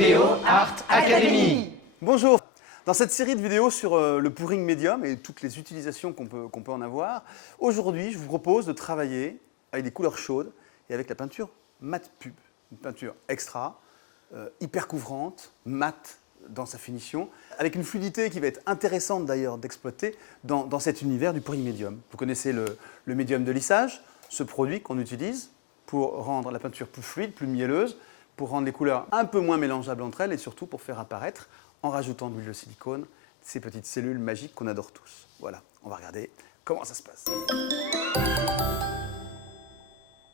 Vidéo Art Academy. Bonjour. Dans cette série de vidéos sur le pouring médium et toutes les utilisations qu'on peut en avoir, aujourd'hui, je vous propose de travailler avec des couleurs chaudes et avec la peinture Matte Pub. Une peinture extra, hyper couvrante, mate dans sa finition, avec une fluidité qui va être intéressante d'ailleurs d'exploiter dans cet univers du pouring médium. Vous connaissez le médium de lissage, ce produit qu'on utilise pour rendre la peinture plus fluide, plus mielleuse, pour rendre les couleurs un peu moins mélangeables entre elles et surtout pour faire apparaître, en rajoutant de l'huile de silicone, ces petites cellules magiques qu'on adore tous. Voilà, on va regarder comment ça se passe.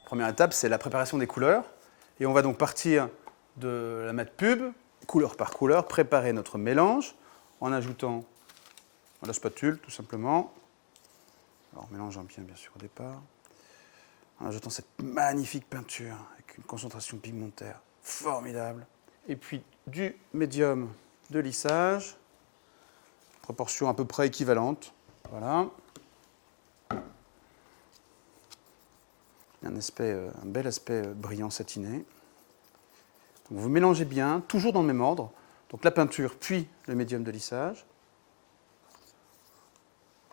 Première étape, c'est la préparation des couleurs. Et on va donc partir de la Matte Pub, couleur par couleur, préparer notre mélange en ajoutant la spatule, tout simplement. Alors, mélangeant bien sûr au départ. En ajoutant cette magnifique peinture avec une concentration pigmentaire formidable. Et puis du médium de lissage, proportion à peu près équivalente. Voilà. Un bel aspect brillant satiné. Donc vous mélangez bien, toujours dans le même ordre. Donc la peinture, puis le médium de lissage.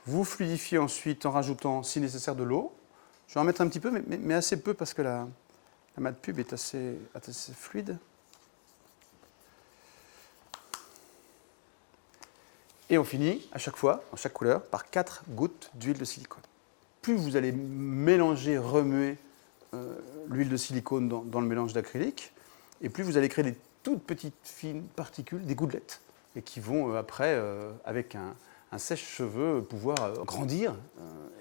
Vous fluidifiez ensuite en rajoutant, si nécessaire, de l'eau. Je vais en mettre un petit peu, mais assez peu parce que la Matte Pub est assez fluide. Et on finit à chaque fois, dans chaque couleur, par 4 gouttes d'huile de silicone. Plus vous allez mélanger, remuer l'huile de silicone dans le mélange d'acrylique, et plus vous allez créer des toutes petites fines particules, des gouttelettes, et qui vont après, avec un sèche-cheveux, pouvoir grandir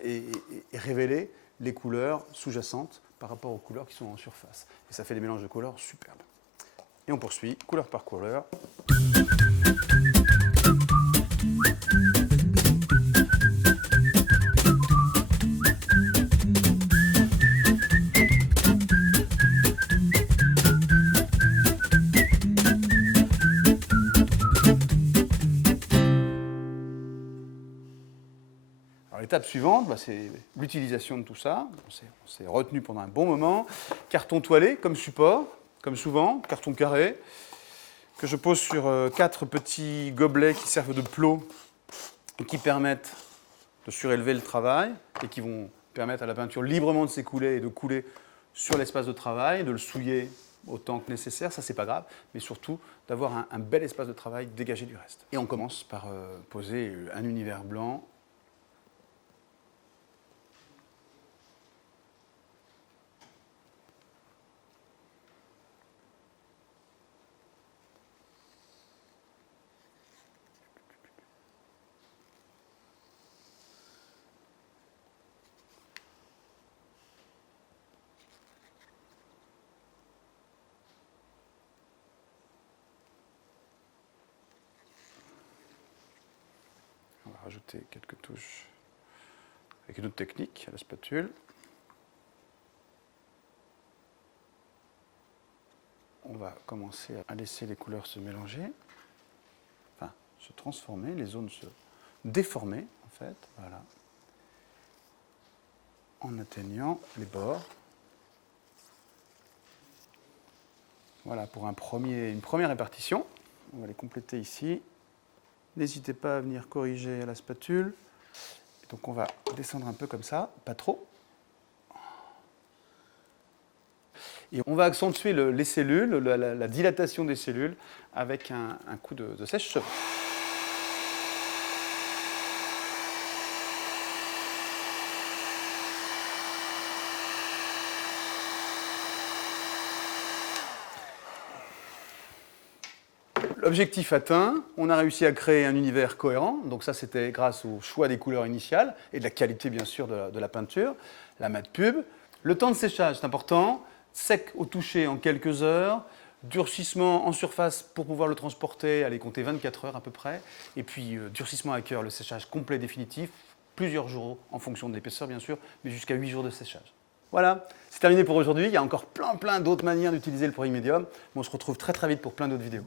et révéler les couleurs sous-jacentes par rapport aux couleurs qui sont en surface. Et ça fait des mélanges de couleurs superbes. Et on poursuit, couleur par couleur. L'étape suivante, c'est l'utilisation de tout ça. On s'est retenu pendant un bon moment. Carton toilé comme support, comme souvent, carton carré, que je pose sur 4 petits gobelets qui servent de plot et qui permettent de surélever le travail et qui vont permettre à la peinture librement de s'écouler et de couler sur l'espace de travail, de le souiller autant que nécessaire, ça c'est pas grave, mais surtout d'avoir un bel espace de travail dégagé du reste. Et on commence par poser un univers blanc. Rajouter quelques touches avec une autre technique, à la spatule. On va commencer à laisser les couleurs se mélanger, enfin se transformer, les zones se déformer en fait, voilà, en atteignant les bords. Voilà pour une première répartition. On va les compléter ici. N'hésitez pas à venir corriger à la spatule. Et donc on va descendre un peu comme ça, pas trop. Et on va accentuer les cellules, la dilatation des cellules avec un coup de sèche-cheveux. L'objectif atteint, on a réussi à créer un univers cohérent, donc ça c'était grâce au choix des couleurs initiales et de la qualité bien sûr de la peinture, la Matte Pub. Le temps de séchage c'est important, sec au toucher en quelques heures, durcissement en surface pour pouvoir le transporter, allez compter 24 heures à peu près, et puis durcissement à cœur, le séchage complet définitif, plusieurs jours en fonction de l'épaisseur bien sûr, mais jusqu'à 8 jours de séchage. Voilà, c'est terminé pour aujourd'hui. Il y a encore plein d'autres manières d'utiliser le pouring médium. On se retrouve très vite pour plein d'autres vidéos.